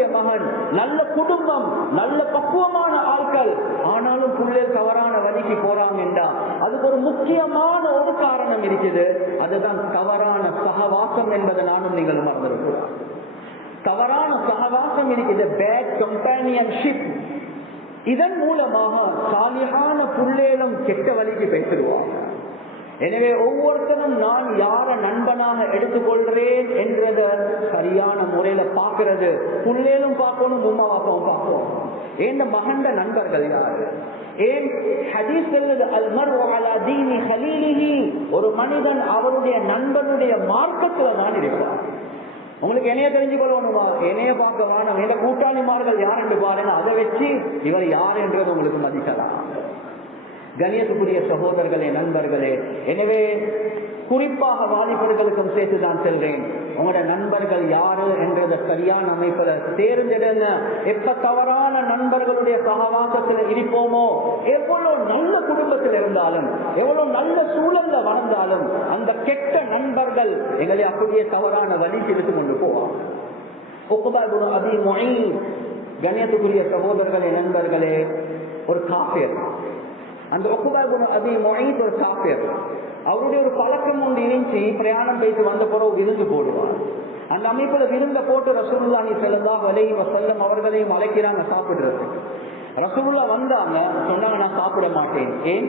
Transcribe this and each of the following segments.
மனிதனுடைய மகன், நல்ல குடும்பம், நல்ல பக்குவமான ஆட்கள், ஆனாலும் புள்ளேல் தவறான வழிக்கு போறாங்கன்றா அதுக்கு ஒரு முக்கியமான ஒரு காரணம் இருக்குது. அதுதான் தவறான சகவாசம் என்பதை நானும் நீங்கள் மறந்திருக்கிறோம். தவறான சகவாசம் இருக்குது, பேட் கம்பேனியன்ஷிப். இதன் மூலமாக சாலிஹான புள்ளேலும் கெட்ட வழிக்கு பேசிடுவாங்க. எனவே ஒவ்வொருத்தரும் நான் யார நண்பனாக எடுத்துக்கொள்றேன் என்றத சரியான முறையில பாக்குறது, புள்ளேலும் பார்க்கணும், உம்மா பாப்பாவும் பார்ப்போம். ஏன் மகண்ட நண்பர்கள் யாரு? ஏன் ஹதீஸ் சொல்லுது, அல் மர்உ அலா தீனி ஹலீலிஹி, ஒரு மனிதன் அவருடைய நண்பனுடைய மார்க்கத்துல தான் இருப்பார். உங்களுக்கு என்னைய தெரிஞ்சுக்கொள்ளணுமா? என்னைய பார்க்க வேணும், எந்த கூட்டாளிமார்கள் யார் என்று பாருங்க, அதை வச்சு இவர் யார் என்றது உங்களுக்கு மதிக்கலாம். கணியத்துக்குரிய சகோதரர்களே, நண்பர்களே, எனவே குறிப்பாக வாலிபர்களுக்கும் சேர்த்துதான் செல்றேன். உங்களோட நண்பர்கள் யாரு என்றத சரியான அமைப்புல தேர்ந்தெடுங்க. எப்ப தவறான நண்பர்களுடைய சகவாசத்தில் இருப்போமோ, எவ்வளவு நல்ல குடும்பத்தில் இருந்தாலும், எவ்வளவு நல்ல சூழல்ல வளர்ந்தாலும், அந்த கெட்ட நண்பர்கள் எங்களை அப்படியே தவறான வழிக்கு எடுத்து கொண்டு போவாங்க. உக்பா இப்னு அபீ முஈத், கணியத்துக்குரிய சகோதரர்களே, நண்பர்களே, ஒரு காஃபிர். அந்த உக்பா இப்னு அபீ முஈத் ஒரு காஃபிர். அவருடைய ஒரு பழக்கம் ஒன்று இருந்துச்சு, பிரயாணம் போயிட்டு வந்த பிறகு விருந்து போடுவார். அந்த அமைப்புல விருந்த போட்டு ரசூலுல்லாஹி ஸல்லல்லாஹு அலைஹி வஸல்லம் அவர்களையும் அழைக்கிறாங்க சாப்பிடுறது. ரசூலுல்லாஹ் வந்தாங்க, சொன்னாங்க நான் சாப்பிட மாட்டேன். ஏன்?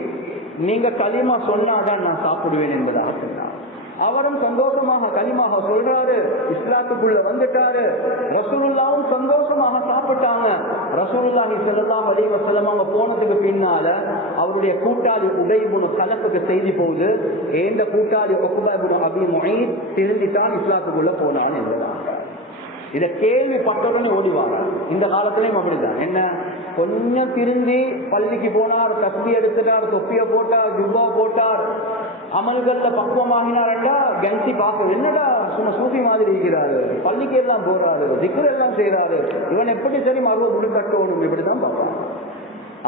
நீங்க கலிமா சொன்னாதான் நான் சாப்பிடுவேன் என்பதாக சொன்னார். அவரும் சந்தோஷமாக கலிமாக சொல்றாரு, இஸ்லாத்துக்குள்ள வந்துட்டாரு. ரசூலுல்லாவும் சந்தோஷமாக சாப்பிட்டாங்க. ரசூலுல்லாஹி ஸல்லல்லாஹு அலைஹி வஸல்லம் அவங்க போனதுக்கு பின்னால அவருடைய கூட்டாளி உபய் இப்னு கலஃபுக்கு செய்தி போகுது, ஏந்த கூட்டாளி உக்பா இப்னு அபீ முஈத் திருந்தித்தான் இஸ்லாத்துக்குள்ள போனான் என்பதாக. இத கேள்விப்பட்டவுடனே ஓடிவாங்க. இந்த காலத்திலையும் அப்படிதான். என்ன, கொஞ்சம் திருந்தி பள்ளிக்கு போனார், தஸ்பீஹ் எடுத்துட்டார், தொப்பிய போட்டார், ஜுப்பா போட்டார், அமல்கள்ல பக்குவமாகினார்டா கென்சி பார்க்க, என்னடா சும்மா சூஃபி மாதிரி இருக்கிறாரு, பள்ளிக்கு எல்லாம் போறாரு, திக்ர் எல்லாம் செய்யறாரு, இவன் எப்படி சரி மறுவ முழுக்கட்டணும், இப்படிதான் பார்ப்பான்.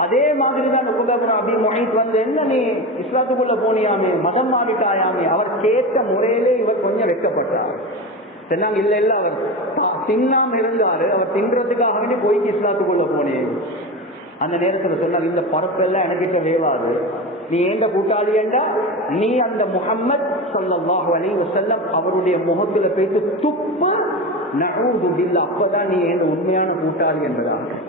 அதே மாதிரிதான் உக்பா இப்னு அபீ முஈத் வந்து, என்ன நீ இஸ்லாத்துக்குள்ள போனியாமே, மதம் மாறிட்டாயாமே, அவர் கேட்ட முறையிலே இவர் கொஞ்சம் வெட்கப்பட்டார். சொன்னாங்க, இல்ல இல்ல, அவர் தின்னாம இருந்தாரு, அவர் தின்றதுக்காக வேண்டி போய்க்கு இஸ்லாத்துக்குள்ள போனேன். அந்த நேரத்துல சொன்னாங்க, இந்த பரப்பெல்லாம் எனக்கிட்ட வேவாது, நீ எந்த கூட்டாளி என்றா நீ அந்த முஹம்மத் ஸல்லல்லாஹு அலைஹி வஸல்லம் அவருடைய முகத்துல போயிட்டு துப்பு, நஊது பில்லாஹ், அப்பதான் நீ எந்த உண்மையான கூட்டாளி என்பதாக.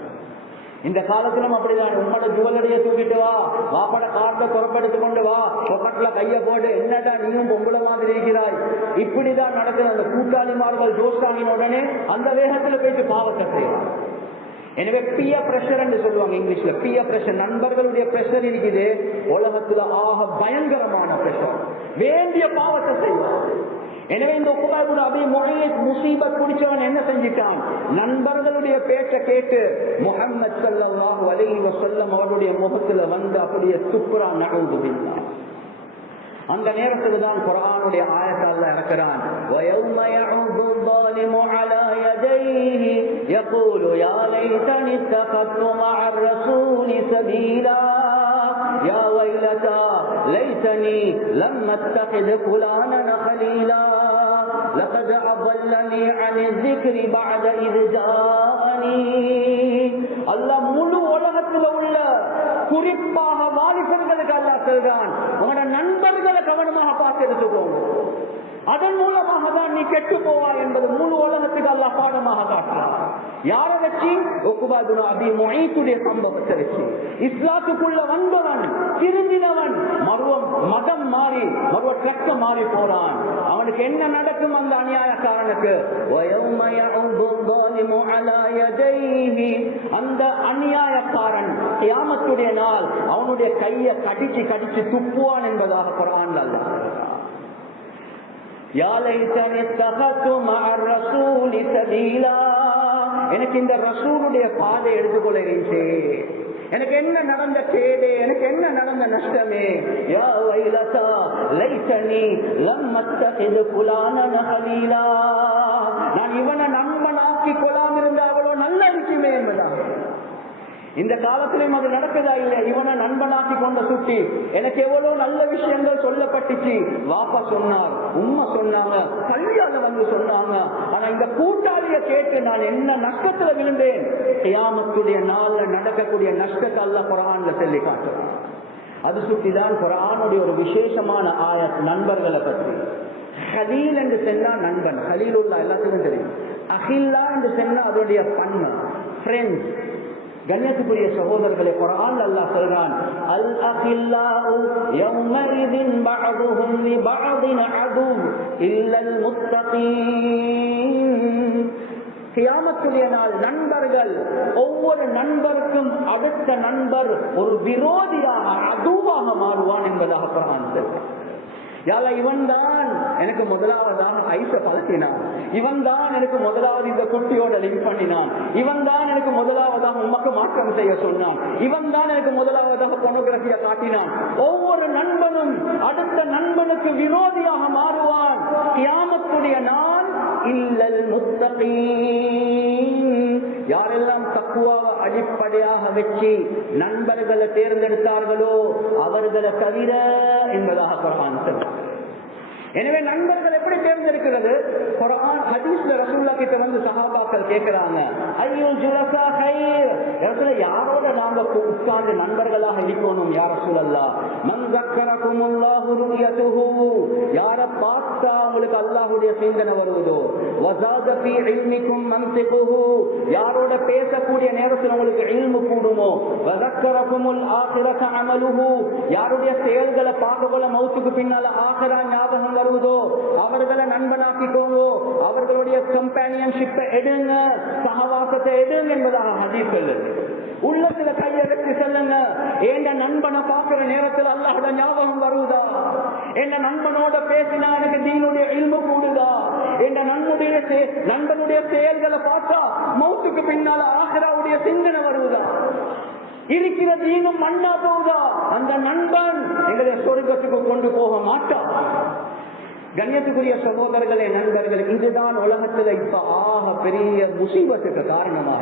இந்த காலத்திலும் அப்படிதான். உம்மோட ஜுவல்லரிய தூக்கிட்டு வா, வாப்பட கார்ட குறப்படுத்திக் கொண்டு வா, பொக்கெட்ல கைய போடு, என்னடா நீயும் பொம்பளை மாதிரி இருக்கிறாய், இப்படிதான் நடக்குது. அந்த கூட்டாளிமார்கள் ஜோஸ்டாங்கின உடனே அந்த வேகத்துல போயிட்டு பாவத்தை செய்வாங்க. எனவே பியர் பிரஷர் என்று சொல்லுவாங்க இங்கிலீஷ்ல. பியர் பிரஷர், நண்பர்களுடைய பிரஷர் இருக்குது உலகத்துல ஆக பயங்கரமான பிரஷர். வேண்டிய பாவத்தை செய்வாங்க. எனவே இந்த உக்பா இப்னு அபீ முஈத் முசீபத் பிடிச்சவன் என்ன செஞ்சிட்டான்? நண்பர்களுடைய பேச்சை கேட்டு முஹம்மது ஸல்லல்லாஹு அலைஹி வஸல்லம் அவருடைய முகத்துல வந்து அப்படியே துப்புறான். நஊது பில்லாஹ். அந்த நேரத்துல தான் குர்ஆனுடைய ஆயத்தை அல்லாஹ் இறக்குறான். வயௌம யஉது ظالم على يديه يقول يا ليتني اتخذت مع الرسول سبيلا يا ويلتى ليتني لم اتخذ فلانا خليلا لقد أضلني عن الذكر بعد إذ جاءني. அல்லாஹ் முழு உலகத்தில் உள்ள குறிப்பாக வாலிபர்களுக்கு அல்லாஹ் சொல்றான், உங்களோட நண்பர்களை கவனமாக பார்த்து எடுத்துக்கோங்க, அதன் மூலமாக தான் நீ கெட்டு போவாய் என்பது முழு உலகத்துக்கு அல்லாஹ் பாடமாக காட்டுறான். யாரை வச்சு? உக்பா இப்னு அபீ முஈத்துடைய சம்பவத்தை வச்சு. இஸ்லாத்துக்குள்ள வந்தவன், திருந்தினவன், மதம் மாறி மறுவ ட்ரக்க மாறி போறான். அவனுக்கு என்ன நடக்கும் அந்த அநியாயக்காரனுக்கு? அந்த அநியாயக்காரன் கியாமத்துடைய நாள் அவனுடைய கையை கடிச்சு கடிச்சு துப்புவான் என்பதாக குர்ஆன்ல அல்லாஹ் சொல்றான். யா லைதனி தகது மஅர் ரசூலி சபீலா, எனக்கு இந்த ரசூலுடைய பாதை எடுத்துக்கொள்ள இருந்துச்சு, எனக்கு என்ன நடந்த கேடு, எனக்கு என்ன நடந்த நஷ்டமே. யா வைலதா லைதனி லம் அத்தகிது ஃபுலானன் ஹலீலா, நான் இவனை நண்பனாக்கி கொள்ளாம இருந்தா அவ்வளவு நல்ல இருக்குமே என்பதா. இந்த காலத்திலும் அது நடக்குதா இல்லையா? இவனை நண்பனாக்கி கொண்ட சுட்டி எனக்கு எவ்வளவு நல்ல விஷயங்கள் சொல்லப்பட்டுச்சு. வாப்பா சொன்னார், உம்மா சொன்னாங்க, கல்யாணம் வந்து சொன்னாங்க. ஆனா இந்த கூட்டாளிய கேட்டு நான் என்ன நஷ்டத்துல விழுந்தேன். கியாமத்துடைய நாள்ல நடக்கக்கூடிய நஷ்டத்தை அல்லாஹ் குர்ஆன்ல சொல்லி காட்டுறான். அது சுட்டிதான் குர்ஆனுடைய ஒரு விசேஷமான ஆயத் நண்பர்களை பற்றி. ஹலீல் என்று சொன்னா நண்பன், ஹலீலுல்லா எல்லாத்துக்கும் தெரியும். அஹில்லா என்று சொன்னா அதோடைய பன்மை, ஃப்ரெண்ட்ஸ். கண்ணியத்துக்குரிய சகோதரர்களே, குர்ஆன் அல்லாஹ் சொல்றான், அல் அகில்லாஉ யௌமஇதின் பஅதுஹும் லிபஅதின் அதுவ் இல்லல் முத்தகீன். கியாமத்துடைய நாள் நண்பர்கள் ஒவ்வொரு நண்பருக்கும் அடுத்த நண்பர் ஒரு விரோதியாக அதுவாக மாறுவான் என்பதாக குர்ஆன் சொல்றான். யாரா இவன் தான் எனக்கு முதலாவதாக ஐச பழத்தினான், இவன் தான் எனக்கு முதலாவது இந்த குட்டியோட லிங்க் பண்ணினான், இவன் தான் எனக்கு முதலாவதாக உமக்கு மாற்றம் செய்ய சொன்னான், இவன் தான் எனக்கு முதலாவதாக போனோகிராபியா காட்டினான். ஒவ்வொரு நண்பனும் அடுத்த நண்பனுக்கு விரோதியாக மாறுவான். கியாமத்துடைய நாள் இல்லல் முத்தகீன். யாரெல்லாம் தக்வாவை அடிப்படையாக வச்சு நண்பர்களை தேர்ந்தெடுத்தார்களோ அவர்களை தவிர என்பதாக குர்ஆன் சொல்லுது. எனவே நண்பர்கள் எப்படி தேர்ந்தெடுக்கிறது? குர்ஆன் ஹதீஸ்ல ரசூலுல்லாஹ் கிட்ட வந்து சஹாபாக்கள் கேட்கிறாங்க, அய்யுல் ஜுலஸா கைர், ரசூலுல்லாஹ் யாரோட நாங்க உட்கார்ந்து நண்பர்களாக இருக்கணும் யா ரசூலல்லாஹ்? மன் ஸக்கரகுமுல்லாஹு ருயதுஹு, யார பார்த்தா உங்களுக்கு அல்லாஹ்வுடைய சிந்தனை வருவதோ, வஸாத ஃபீ இல்மிக்கும் மன்திகுஹு, யாரோட பேசக்கூடிய நேரத்தில் உங்களுக்கு இல்மு கூடுமோ, வஸக்கரகுமுல் ஆகிரத அமலுஹு, யாருடைய செயல்களை பார்க்கல மௌத்துக்கு பின்னால ஆகிரா ஞாபகம் வருவதோ அவர்களை நண்பனாக்கிக்கோங்க, அவர்களுடைய கம்பானியன்ஷிப்பை எடுங்க, சகவாசத்தை எடுங்க என்பதாக ஹதீஸ் சொல்லுது. உள்ளத்துல கையை வச்சு செல்லுங்க, என் நண்பனை பார்க்கிற நேரத்தில் அல்லாஹ்வுடைய ஞாபகம் வருவதா? என் நண்பனோட பேசினா எனக்கு தீனுடைய இல்மு கூடுதா? என் நண்பனுடைய செயல்களை பார்த்தா மௌத்துக்கு பின்னால ஆகிராவுடைய சிந்தனை வருவதா? இருக்கிறது இன்னும் மண்ணா போகுதா? அந்த நண்பன் எங்களை சொர்க்கத்துக்கு கொண்டு போக மாட்டான். கண்ணியத்துக்குரிய சகோதரர்களே, நண்பர்கள், இதுதான் உலகத்துல இப்ப ஆக பெரிய முசீபத்துக்கு காரணமாக